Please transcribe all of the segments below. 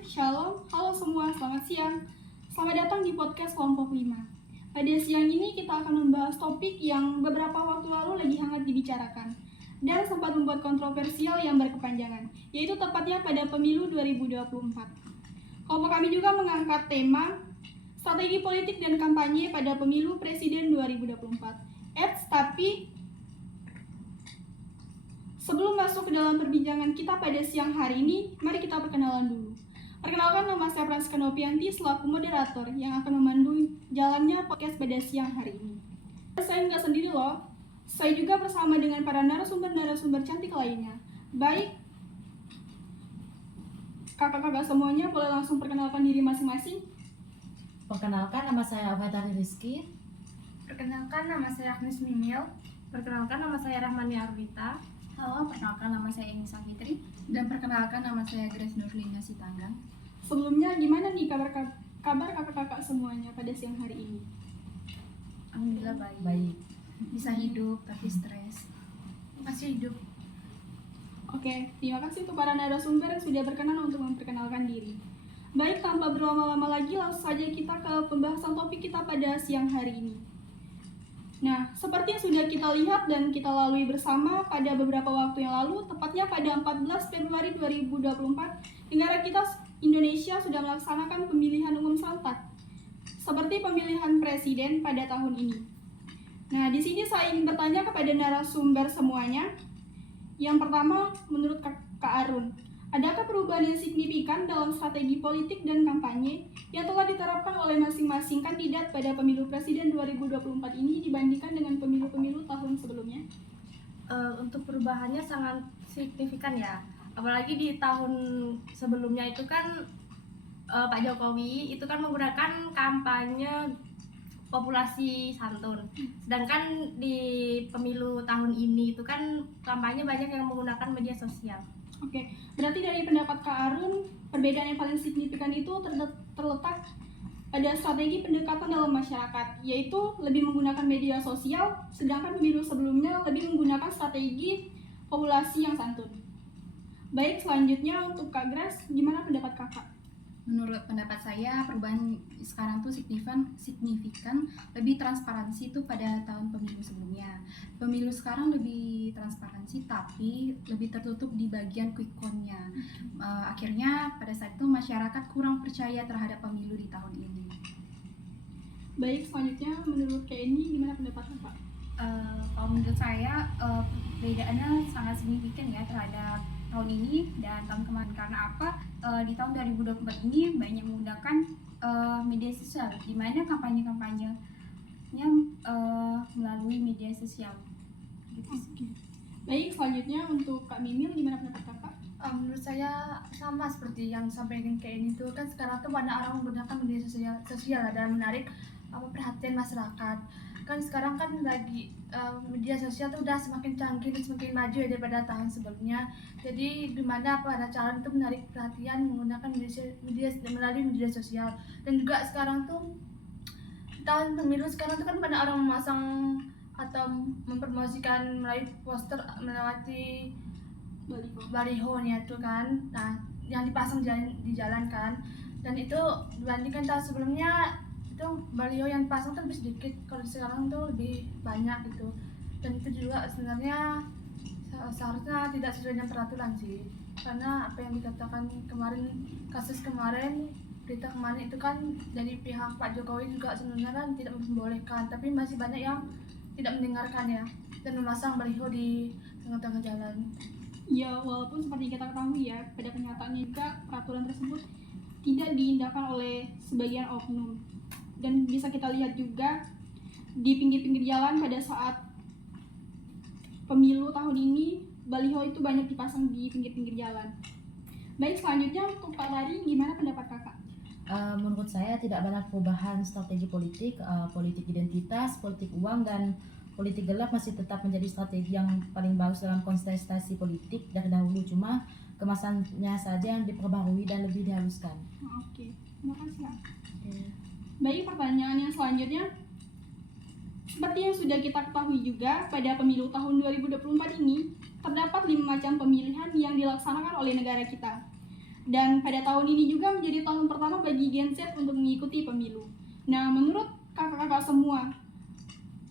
Shalom, halo semua, selamat siang. Selamat datang di podcast kelompok 5. Pada siang ini kita akan membahas topik yang beberapa waktu lalu lagi hangat dibicarakan dan sempat membuat kontroversial yang berkepanjangan, yaitu tepatnya pada pemilu 2024. Kelompok kami juga mengangkat tema strategi politik dan kampanye pada pemilu presiden 2024. Tapi sebelum masuk ke dalam perbincangan kita pada siang hari ini, mari kita perkenalan dulu. Perkenalkan, nama saya Francisca Nopianti selaku moderator yang akan memandu jalannya podcast pada siang hari ini. Saya nggak sendiri loh, saya juga bersama dengan para narasumber cantik lainnya. Baik, kakak-kakak semuanya boleh langsung perkenalkan diri masing-masing. Perkenalkan, nama saya Avatari Rizky. Perkenalkan, nama saya Agnes Mimil. Perkenalkan, nama saya Rahmani Arvita. Halo, perkenalkan nama saya Eni Fitri. Dan perkenalkan nama saya Grace Nurlina Sitanggang. Sebelumnya, gimana nih kabar kakak-kakak semuanya pada siang hari ini? Alhamdulillah baik. Bisa hidup tapi stres. Masih hidup. Oke, terima kasih untuk para narasumber yang sudah berkenan untuk memperkenalkan diri. Baik, tanpa berlama-lama lagi, langsung saja kita ke pembahasan topik kita pada siang hari ini. Nah, seperti yang sudah kita lihat dan kita lalui bersama pada beberapa waktu yang lalu, tepatnya pada 14 Februari 2024, negara kita Indonesia sudah melaksanakan pemilihan umum serentak, seperti pemilihan presiden pada tahun ini. Nah, di sini saya ingin bertanya kepada narasumber semuanya. Yang pertama, menurut Kak Arun, adakah perubahan yang signifikan dalam strategi politik dan kampanye yang telah diterapkan oleh masing-masing kandidat pada pemilu presiden 2024 ini dibandingkan dengan pemilu-pemilu tahun sebelumnya? Untuk perubahannya sangat signifikan ya. Apalagi di tahun sebelumnya itu kan Pak Jokowi itu kan menggunakan kampanye populasi santun. Sedangkan di pemilu tahun ini itu kan kampanye banyak yang menggunakan media sosial. Oke, berarti dari pendapat Kak Arun, perbedaan yang paling signifikan itu terletak pada strategi pendekatan dalam masyarakat, yaitu lebih menggunakan media sosial, sedangkan pemilu sebelumnya lebih menggunakan strategi populasi yang santun. Baik, selanjutnya untuk Kak Grace, gimana pendapat kakak? Menurut pendapat saya, perubahan sekarang tuh signifikan lebih transparansi tuh pada tahun pemilu sebelumnya. Pemilu sekarang lebih transparansi tapi lebih tertutup di bagian quick count-nya. Akhirnya pada saat itu masyarakat kurang percaya terhadap pemilu di tahun ini. Baik, selanjutnya menurut Kak Eni, gimana pendapat kakak? Kalau menurut saya perbedaannya sangat signifikan ya terhadap tahun ini dan tahun kemarin. Karena apa? Di tahun 2024 ini banyak menggunakan media sosial, di mana kampanye-kampanyenya melalui media sosial. Oke. Baik, selanjutnya untuk Kak Mimil, gimana pendapat kakak? Menurut saya sama seperti yang disampaikan kayak ini tuh kan sekarang tuh banyak orang menggunakan media sosial dan menarik perhatian masyarakat. Kan sekarang kan lagi media sosial tuh udah semakin canggih dan semakin maju ya daripada tahun sebelumnya. Jadi gimana para calon itu menarik perhatian menggunakan melalui media sosial. Dan juga sekarang tuh tahun pemilu sekarang tuh kan banyak orang memasang atau mempromosikan melalui poster melewati baliho-nya tuh kan. Nah, yang dipasang di jalan kan. Dan itu dibandingkan tahun sebelumnya itu baliho yang pasang tuh lebih sedikit, kalau sekarang tuh lebih banyak gitu. Dan itu juga sebenarnya seharusnya tidak sesuai dengan peraturan sih, karena apa yang dikatakan kemarin, kasus kemarin, berita kemarin itu kan dari pihak Pak Jokowi juga sebenarnya kan tidak membolehkan, tapi masih banyak yang tidak mendengarkan ya dan memasang baliho di tengah-tengah jalan. Ya, walaupun seperti kita ketahui ya, pada kenyataannya juga peraturan tersebut tidak diindahkan oleh sebagian oknum. Dan bisa kita lihat juga di pinggir-pinggir jalan pada saat pemilu tahun ini, baliho itu banyak dipasang di pinggir-pinggir jalan. Baik, selanjutnya untuk Pak Lari, gimana pendapat kakak? Menurut saya tidak banyak perubahan strategi politik, politik identitas, politik uang, dan politik gelap masih tetap menjadi strategi yang paling bagus dalam kontestasi politik dari dahulu. Cuma kemasannya saja yang diperbarui dan lebih dihaluskan. Oke, terima kasih. Baik, pertanyaan yang selanjutnya, seperti yang sudah kita ketahui juga, pada pemilu tahun 2024 ini terdapat 5 macam pemilihan yang dilaksanakan oleh negara kita. Dan pada tahun ini juga menjadi tahun pertama bagi Gen Z untuk mengikuti pemilu. Nah, menurut kakak-kakak semua,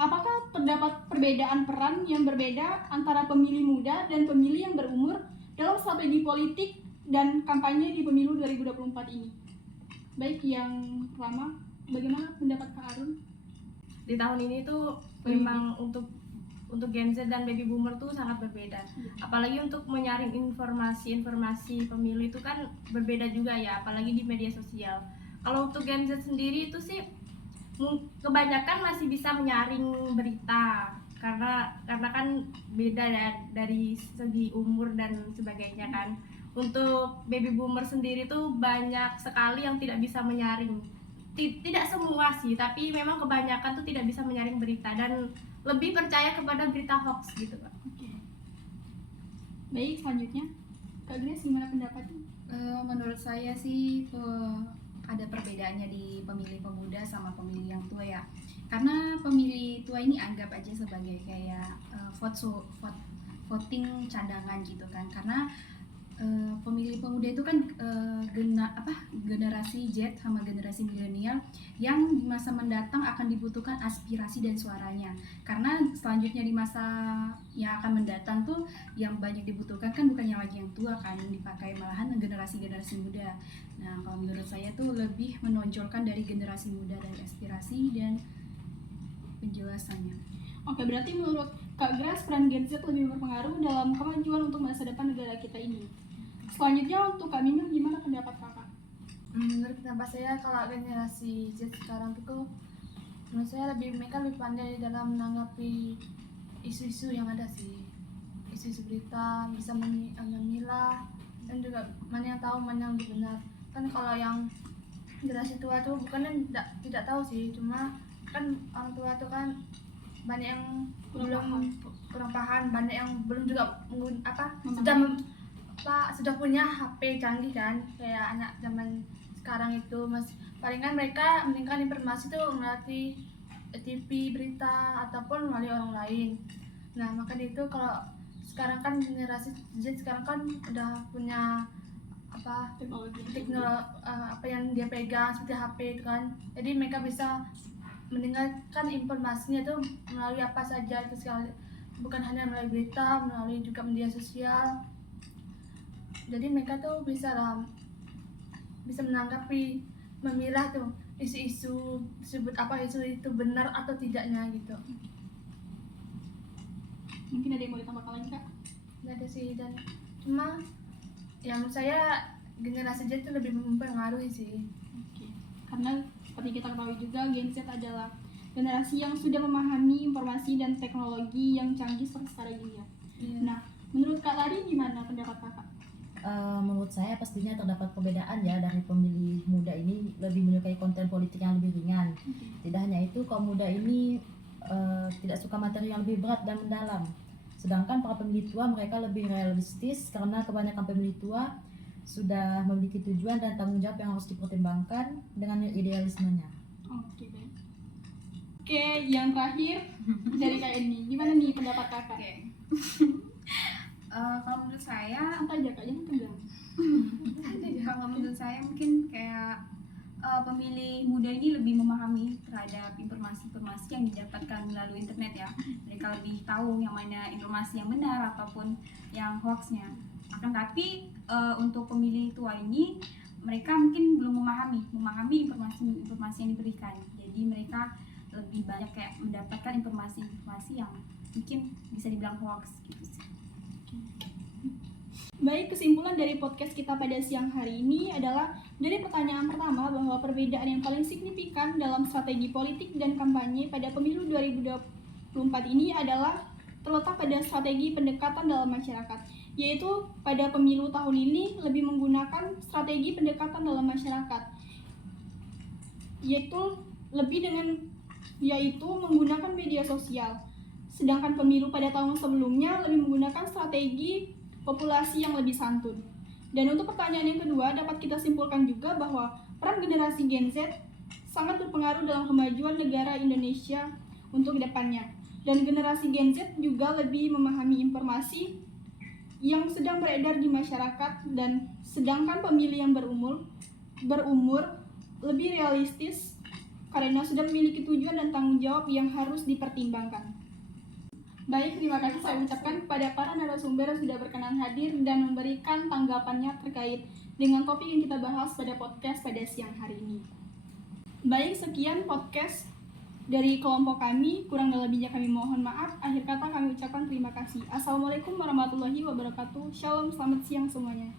apakah terdapat perbedaan peran yang berbeda antara pemilih muda dan pemilih yang berumur dalam strategi politik dan kampanye di pemilu 2024 ini? Baik, yang pertama, bagaimana pendapat Kak Arun? Di tahun ini tuh memang untuk Gen Z dan baby boomer tuh sangat berbeda. Apalagi untuk menyaring informasi pemilu itu kan berbeda juga ya, apalagi di media sosial. Kalau untuk Gen Z sendiri itu sih kebanyakan masih bisa menyaring berita karena kan beda ya dari segi umur dan sebagainya kan. Untuk baby boomer sendiri tuh banyak sekali yang tidak bisa menyaring. Tidak semua sih, tapi memang kebanyakan tuh tidak bisa menyaring berita dan lebih percaya kepada berita hoax gitu Kak. Oke. Baik, selanjutnya Kak Grace, gimana pendapatnya? Menurut saya sih ada perbedaannya di pemilih pemuda sama pemilih yang tua ya. Karena pemilih tua ini anggap aja sebagai kayak voting cadangan gitu kan. Karena pemilih pemuda itu kan generasi Z sama generasi milenial yang di masa mendatang akan dibutuhkan aspirasi dan suaranya. Karena selanjutnya di masa yang akan mendatang tuh yang banyak dibutuhkan kan bukannya lagi yang tua kan, yang dipakai malahan generasi-generasi muda. Nah, kalau menurut saya tuh lebih menonjolkan dari generasi muda dari aspirasi dan penjelasannya. Oke, berarti menurut Kak Grace, peran Gen Z lebih berpengaruh dalam kemajuan untuk masa depan negara kita ini. Selanjutnya untuk Kak Mimir, gimana pendapat kakak? Menurut pendapat saya, kalau generasi Z sekarang itu menurut saya mereka lebih pandai dalam menanggapi isu-isu yang ada sih, isu-isu berita, bisa memilah dan juga mana yang tahu mana yang lebih benar. Kan kalau yang generasi tua tuh bukannya tidak tahu sih, cuma kan orang tua tuh kan banyak yang kurang paham, banyak yang belum juga sudah punya HP canggih kan, kayak anak zaman sekarang itu palingan mereka mendengar informasi tuh melalui TV, berita ataupun melalui orang lain. Nah, maka itu kalau sekarang kan generasi Z sekarang kan udah punya teknologi apa yang dia pegang seperti HP itu kan, jadi mereka bisa mendengarkan informasinya tuh melalui apa saja itu sekali, bukan hanya melalui berita, melalui juga media sosial. Jadi mereka tuh bisa menanggapi, memilah tuh isu-isu itu benar atau tidaknya gitu. Mungkin ada yang mau ditambahkan lagi Kak? Nggak ada sih, dan cuma ya menurut saya generasi Z itu lebih mempengaruhi sih. Oke. Karena seperti kita ketahui juga, Gen Z adalah generasi yang sudah memahami informasi dan teknologi yang canggih seperti sekarang ini ya. Iya. Nah, menurut Kak Lari gimana pendapat kakak? Menurut saya pastinya terdapat perbedaan ya, dari pemilih muda ini lebih menyukai konten politik yang lebih ringan. Tidak hanya itu, kaum muda ini tidak suka materi yang lebih berat dan mendalam. Sedangkan para pemilih tua mereka lebih realistis karena kebanyakan pemilih tua sudah memiliki tujuan dan tanggung jawab yang harus dipertimbangkan dengan idealismenya. Oke, baik. Oke, yang terakhir dari Kak Eni, gimana nih pendapat kakak? Oke. Kalau menurut saya, Santai aja Kak, jangan tegang. kalau menurut saya mungkin kayak pemilih muda ini lebih memahami terhadap informasi-informasi yang didapatkan melalui internet ya. Mereka lebih tahu yang mana informasi yang benar ataupun yang hoaxnya. Akan tapi untuk pemilih tua ini mereka mungkin belum memahami informasi yang diberikan. Jadi mereka lebih banyak kayak mendapatkan informasi yang mungkin bisa dibilang hoax gitu sih. Baik, kesimpulan dari podcast kita pada siang hari ini adalah dari pertanyaan pertama bahwa perbedaan yang paling signifikan dalam strategi politik dan kampanye pada pemilu 2024 ini adalah terletak pada strategi pendekatan dalam masyarakat, yaitu pada pemilu tahun ini lebih menggunakan strategi pendekatan dalam masyarakat, yaitu menggunakan media sosial. Sedangkan pemilu pada tahun sebelumnya lebih menggunakan strategi populasi yang lebih santun. Dan untuk pertanyaan yang kedua, dapat kita simpulkan juga bahwa peran generasi Gen Z sangat berpengaruh dalam kemajuan negara Indonesia untuk kedepannya. Dan generasi Gen Z juga lebih memahami informasi yang sedang beredar di masyarakat, dan sedangkan pemilih yang berumur lebih realistis karena sudah memiliki tujuan dan tanggung jawab yang harus dipertimbangkan. Baik, terima kasih saya ucapkan kepada para narasumber yang sudah berkenan hadir dan memberikan tanggapannya terkait dengan topik yang kita bahas pada podcast pada siang hari ini. Baik, sekian podcast dari kelompok kami. Kurang dan lebihnya kami mohon maaf. Akhir kata kami ucapkan terima kasih. Assalamualaikum warahmatullahi wabarakatuh. Shalom, selamat siang semuanya.